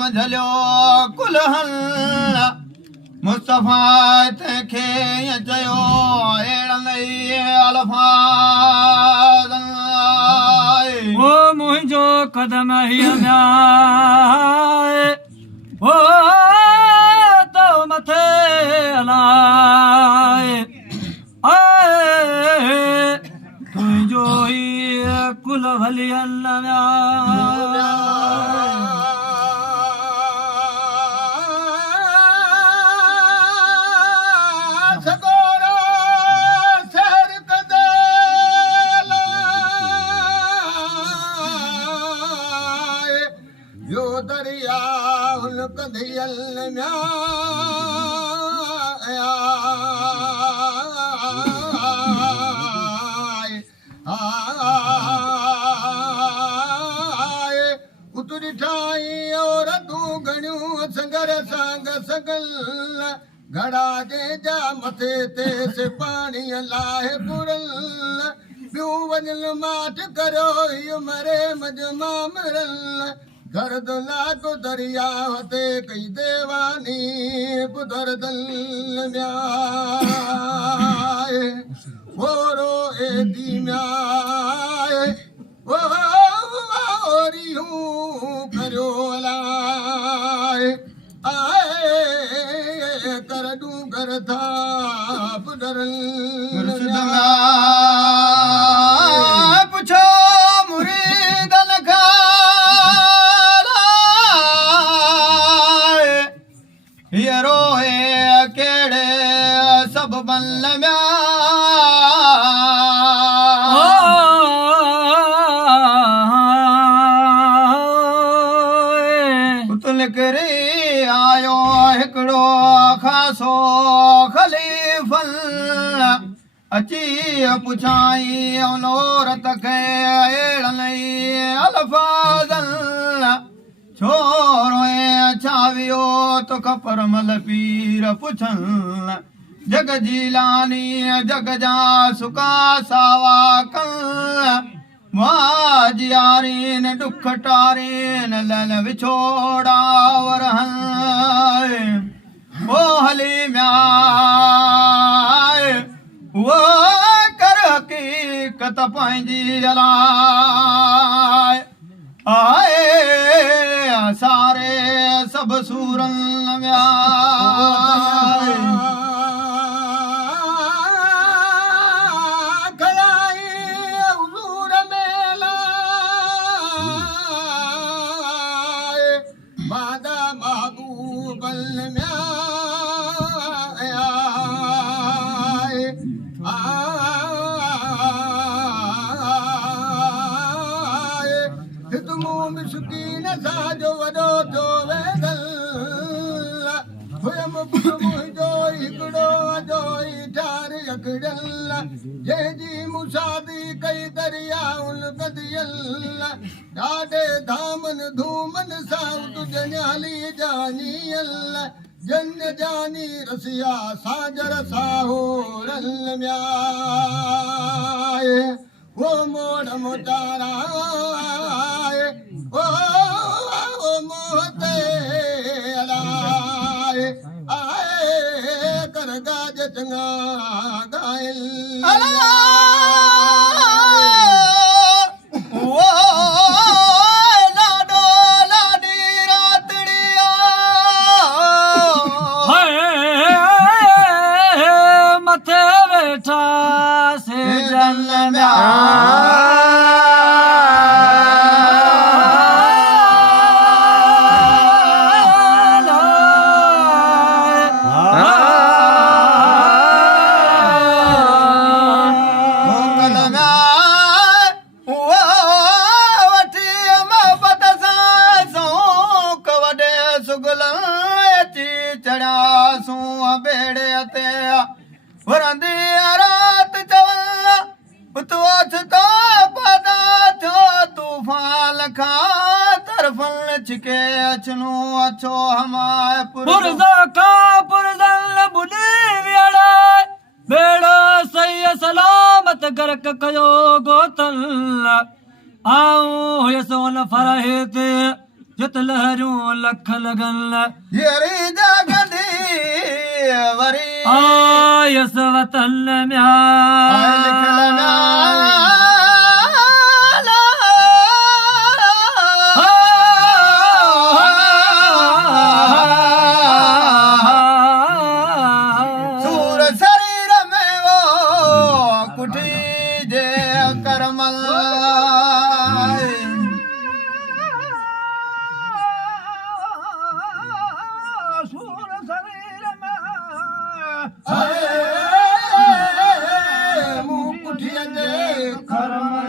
नाम झलियो कुलहल मुस्तफ़ा तंहिंखे चयो अहिड़नि अल्फाज़ ओ मुंहिंजो कदम हीअ ओ तो मथे हलाए तुंहिंजो हीअ कुल हलियन घड़ा जे जा मथे ते से पानी लाहे पुरल बियूं वञल माठ करो इहो मरे मजमा मरल गर्द लागो दरियाव ते कई देवानी पुदर दल म्याए ओरो एदी म्याए ओरियूं करो लाए करडू कर था पुडरल पुछो मुरीदन खाए ये रोए केड़े सब बन म्या उतल करे आयो हिकड़ो खासो खलीफल अची पुछाई औरत खे अहिड़नि अल्फाज़न छोरो छा वियो तोख परमल पीर पुछनि जग जी लानी जग जा सुका सावा कन वाजियारीन दुख टारीन लन विछोड़ा वरहन ओ हली म्याए वो कर हकीकत पंहिंजी जलाए आए सारे सब सूरन म्याए जंहिंजी मुसादी कई दरिया उन गदियल ॾाढे धामन धूमन सां तुझ हली जानी अल्लाह जन जानी रसिया साजर साहो रल म्याए वो मोड़ मोटारा ओ मोहते अलाए आए कर गाज चंगा गायल मथे वेठा से जल म्या रात चवल तू पदा थो तूफान खा तरफल छिके अचनो अचो हमारे पुरज़ा का पुरज़ल बुली वियड़ा बेड़ो सही सलामत गर्क कयो गोतल आऊं हुयसोन फरहेत जित लहरूं लख लगन येरी जगदी वरी आयस वतन में सूर शरीर में वो कुठी जे करमल सूर शरीर में मुकुठिया जे करमल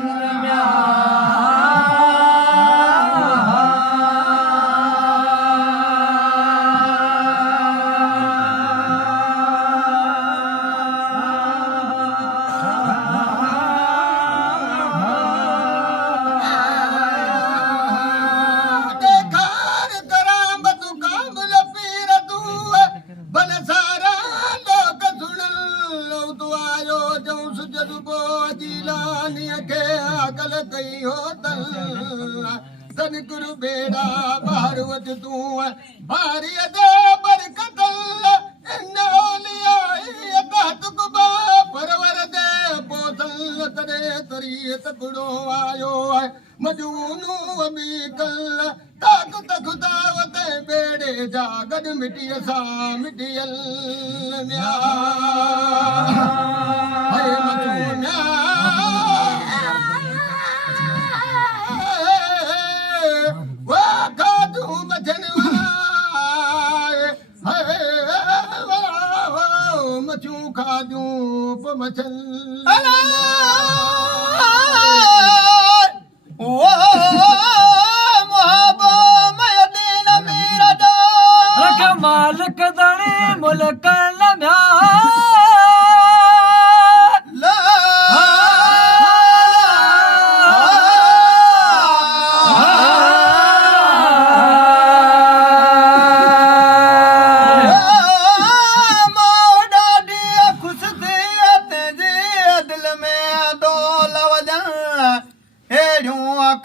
गुरु बेड़ा बाहर वच तू बारी दे बरकतल इन ओलिया अदा तुकबा परवर दे पोतल तरे तरीत गुड़ो आयो है मजूनू अमी कल ताक तखदावते बेड़े जा गड मिटिय सा मिटियल म्या है मजूना मचू खाजू मचल मालिक दणी मुल्क लम्या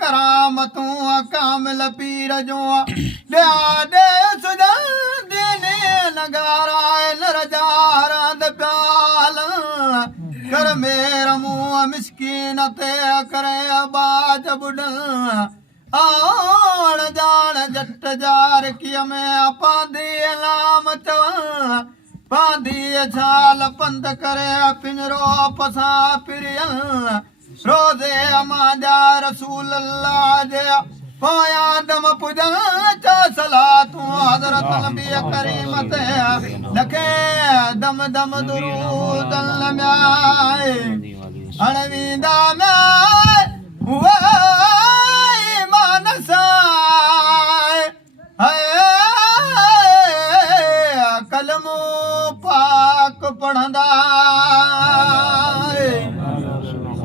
करामतूं कामिल पीर जो ॾे सुजन दीनी नगारा नरजारांद प्याल कर मेर मुंह मिस्कीन ते करे बाज बुॾ आण जान जट जार किय में पांदी लाम चवं पांदी छाल पंध करे पिंजरो पसा पिरियल रोज़े अमाजा रसूल अल्लाह जे पाया दम पुजन चा सलातूं हज़रत नबी करीम ते लखे दम दम दुरूद लम्याए अणवींदा में वे ईमान सां कलमो पाक पढ़ंदा